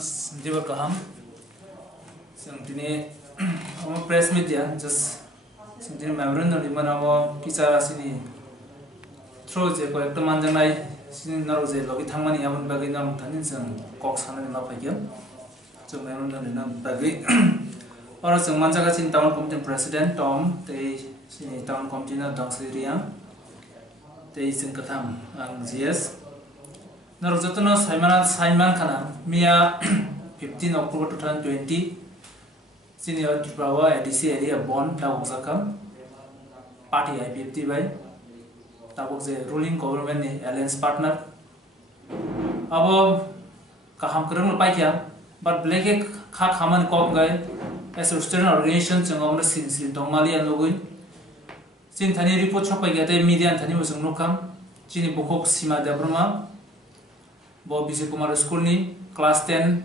Jiwa kaham, sentini, press media just sentini memorandum di mana kisah sini through je ko ekta manjanai sini naro je logi thangmani abun bagi nang thanin sang kok sana na phaigya so memorandum ni nam bagi ora sang manjaga sin town committee president Tom te sini town committee na dangsriya te sing katham ang GS naro jotno Simon khana mia 15 October 2020 senior Tripawa ADC area bond ta Bachakha party IPFT by tabuk je ruling government ni alliance partner abo kaham kerang pai kya but black kha khaman kop gai as a student organization changom na sin dongmali anogui sin thani report chopai ga te media thani musung nokam chini Bukhuk Sima debrama bo bisi kumar school ni class 10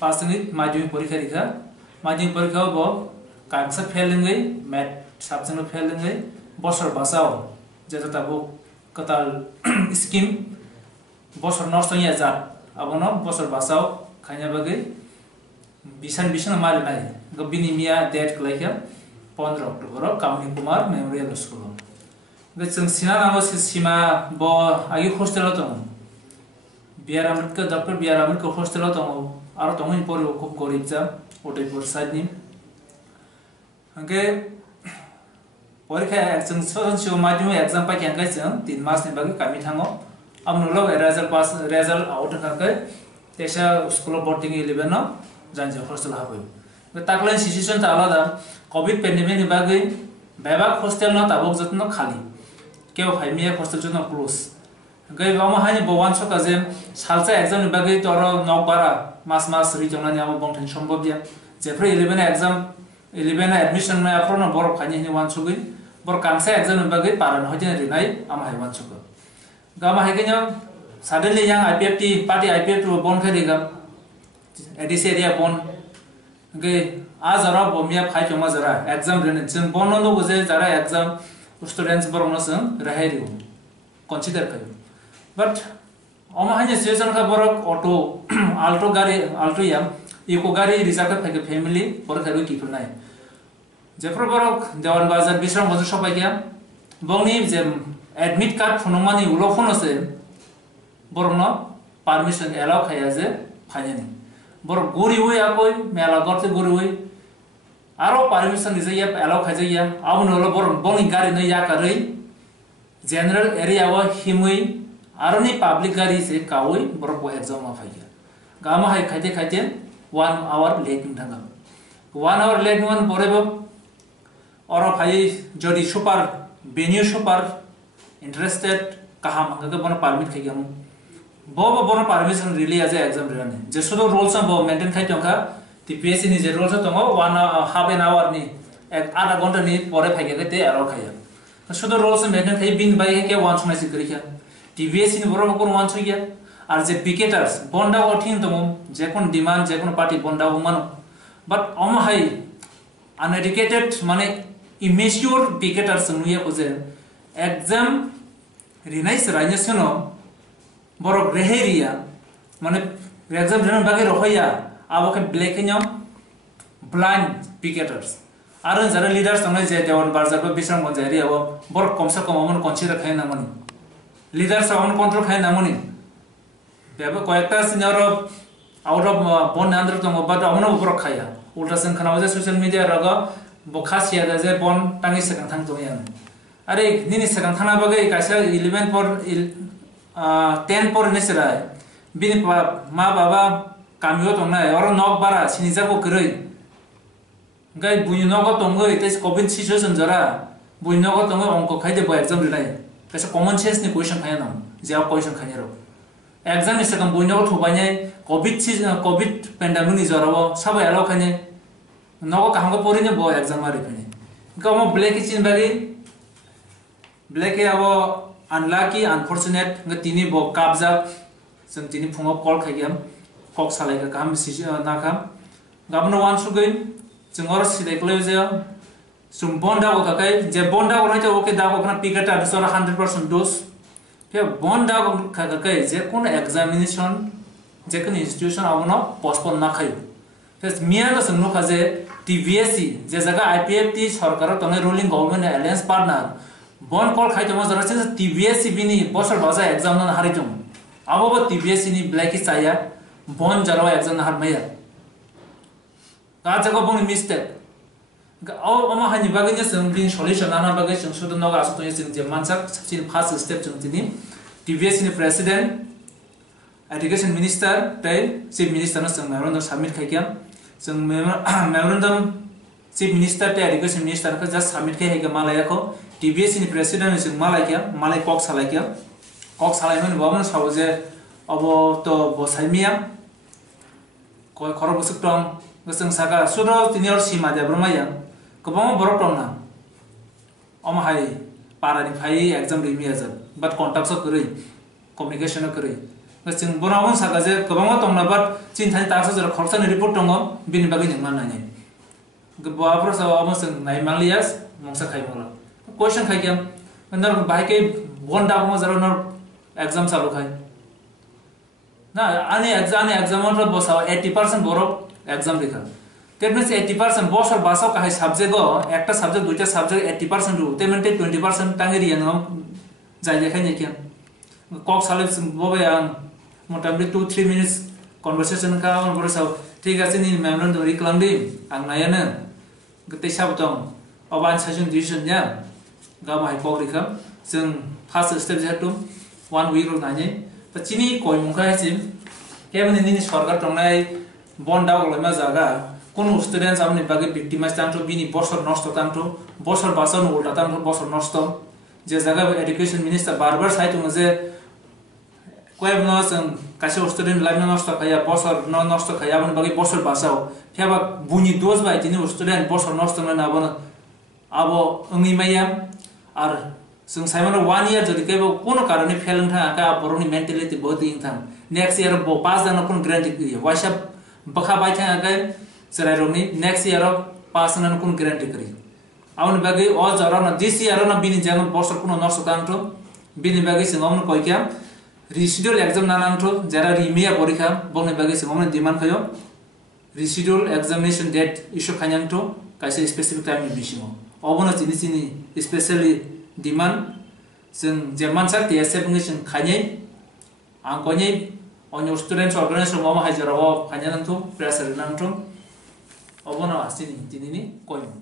pass ni madhyamik parikha dikha madhyamik parikha bo kaangsa fail ngai math subject fail ngai bosor basao jeta tabu katal scheme bosor nosto ya jat abono bosor basao khanya bagai bisan mari nai gabini mia date klaikya 15 October Kamini Kumar Memorial School gachung sina namo Sima bo agi hostel to biaramut ka Dr. biaramut ko hostel to aro tongin pori khub gorib cha Udaipur side ni angke porikha exam so madhyamik exam pa kyan kai chang 3 mas ni bagi kami thango amnulo result pass result out ka kai tesa school boarding 11 no janje hostel ha boi taklan situation ta alada covid pandemic ni bagi beba hostel no tabok jotno khali keu phaimia hostel jotno close gai bama hani bowan so kajem salsa exam ni bagi toro nokbara mas ri jongnani amo bongthen সম্ভব dia jepre 11 exam 11 admission na aprono bor khani ni wan sugui bor kangsa exam ni bagi paran hojen rinai ama hai wan sugo gama hai genya suddenly yang IPFT party IPFT bon khari gam ADC area bon gai azara bomia phai choma zara exam ren jeng bono no buze zara exam students bor no sang rahai ri consider kayo but oma hanya situation ka borok auto alto yam eco gari reserve ka family bor khari ki phunai jepro borok dewan bazar bisram bozu shopai kya bongni je admit card phunumani ulo phone ase borno permission allow khaya je phanyani bor guri oi akoi mela gorte guri oi aro permission is ya allow khajaya abuno bor bongni gari no ya karai general area wa himui aroni public gari se kawoi bor ko exam ma phaya gama hai khate 1 hour late thanga 1 hour late one borebo oro phai jodi super venue super interested kaham hanga bon permit khayam bo permission really as a exam rane jesudo rules bo maintain khai tonga TPSC ni je rules tongo 1 half an hour ni ek आधा घंटा ni pore phage te aro khaya sudo rules maintain khai bin bai ke wan sunai sikri kya TPSC ni boro kon wan suya ar je picketers bonda othin tomo je kon demand je kon party bonda mano but om hai uneducated mane immature picketers nuya ko je exam rinais rajasno borok reheria mane exam ren bagi rohya aboke black nyam blind picketers aron jara leaders tongai je dewan barzar ba bisram gonjari abo borok komsa kom amon consider khai na mani leaders amon control khai na mani beba koyekta senior out of bon andro tongo but amon borok khaya ulta sen khana waje social media raga bo khasiya da je bon tangi sekang thang to yan are nini sekang thana bagai kaisa 11 por 10 por nesra bini ma baba kamyo tongna oro nok bara sinija ko krei gai buino no ko tongoi tes covid situation jara buino ko tongo onko khaide bo exam rinai kaisa common sense ni question khaya nam ja question khanya ro exam is sekang buino ko thobanya covid pandemic ni jara bo sabai alo khanya no ko kaham ko pori ne bo exam mari phine gamo black chin bagi black abo unlucky unfortunate ngatini bo kabja jeng tini phungo call khaigam kok salai ka kam si na kham gabno wan sugai jengor sidai kleu je sum bonda ko kai je bonda ko naito oke da ko kana pikata sora 100% dose ke bonda ko kai je kon examination जेखुनु institution आवनो postpone ना खायो face मिया ग संनो खाजे टीवीएससी जे जगह IPFT सरकार तंगे ruling government Allianz partner बन कल खाइ तम जरा से टीवीएससी बिनी बसर बाजा एग्जाम न हारि जम अब टीवीएससी नि ब्लैक चाया बन जरा एग्जाम हार मैया का जगह बन मिस्टेक औ अमा हानि बागै जों बिन सल्यूशन आना बागै जों सुदन नगा आसु जों जे मानसा साबसिन फार्स्ट स्टेप जों दिनि टीवीएससी नि प्रेसिडेंट एजुकेशन मिनिस्टर तै चीफ मिनिस्टर जों मेमोरेंडम सबमिट खाइया जों मेमोरेंडम चीफ मिनिस्टर तै एजुकेशन मिनिस्टर को जस्ट सबमिट खाइया मालायाखौ टीवीएससी नि प्रेसिडेंट जों मालायखिया मालाय कक सालायखिया कक सालायमोन बाबन साव जे अब तो बसाइमिया कय खर बसुक दं जों साखा सुरो तिनियर सीमा देब्रमाया गोबां बरफ दं ना अमहाय पारानि फाय एग्जाम रिमिया जा बाट कन्टाक्ट करै कम्युनिकेशन करै जों बनावन साखा जे गोबां दं ना बाट चिन्तानि तासो जरा खरसानि रिपोर्ट दङ बिनि बागै जों माननाय गोबांफोर साव अब जों नायमालियास मंसा खायमला क्वेश्चन खाइ क्या नर बाइके वन डाब में जरा नर एग्जाम चालू खाइ ना आने एग्जाम में बसाव 80% बरफ एग्जाम लिखा दैट मींस 80% बसर बासाव काहे सब्जेक्ट एकटा सब्जेक्ट दुइटा सब्जेक्ट 80% रु ते मेंटे 20% टांगेरिया न जाय लेखाय ने क्या कक साले बबे आं मोटामोटी 2-3 मिनिट्स कन्वर्सेशन का on बरसाव ठीक আছে नि मेमोरेंडम रिक्लामदि आं नायानो गते साबतम अबान सेशन डिसिजन या गामाय पग्रिखा जों फार्स्ट स्टेप जेतु 1 वीक रो नायनि त चिनि कय मुखा सिम केबनि नि सरकार तंनाय बन दागलयमा जागा कोन स्टुडेन्ट्स आमनि बागे विक्टिमाइज तांतो बिनि बसर नष्ट तांतो बसर बासन उल्टा तांतो बसर नष्ट जे जागा एजुकेशन मिनिस्टर बार साइतु जे कय न जों कासे स्टुडेन्ट लाइफ नष्ट खाया बसर नष्ट खाया आमनि बागे बसर बासाव फेबा बुनि दोज बाय तिनि स्टुडेन्ट बसर नष्ट न नाबन अब अंगि माया आर जों साइमन 1 इयर जदि केबो कोनो कारणे फेल था का बरनि मेंटालिटी बहुत इन था नेक्स्ट इयर बो पास जानो कोन ग्यारेंटी करियो वाइसा बखा बाय था का जराय रोनि नेक्स्ट इयर पास जानो कोन ग्यारेंटी करि आउन बागे अ जरा न दिस इयर न बिनि जानो बसर कोनो नष्ट तांतो बिनि बागे जों हमन कयक्या रिसिडुअल एग्जाम नानांतो जरा रिमिया परीक्षा बने बागे जों हमन डिमान्ड खयो रिसिडुअल एग्जामिनेशन डेट इशू खान्यांतो कासे स्पेसिफिक टाइम नि बिसिङाव अबनो चिनि स्पेशली डिमान्ड जों जेमानसा TSF नि जों खायनै आं कयनै अन्य स्टुडेन्ट्स अर्गानाइजेसन माव हाजिराव खायनांतो प्रेसार नांतो अबनो आसिनि दिनिनि कयमो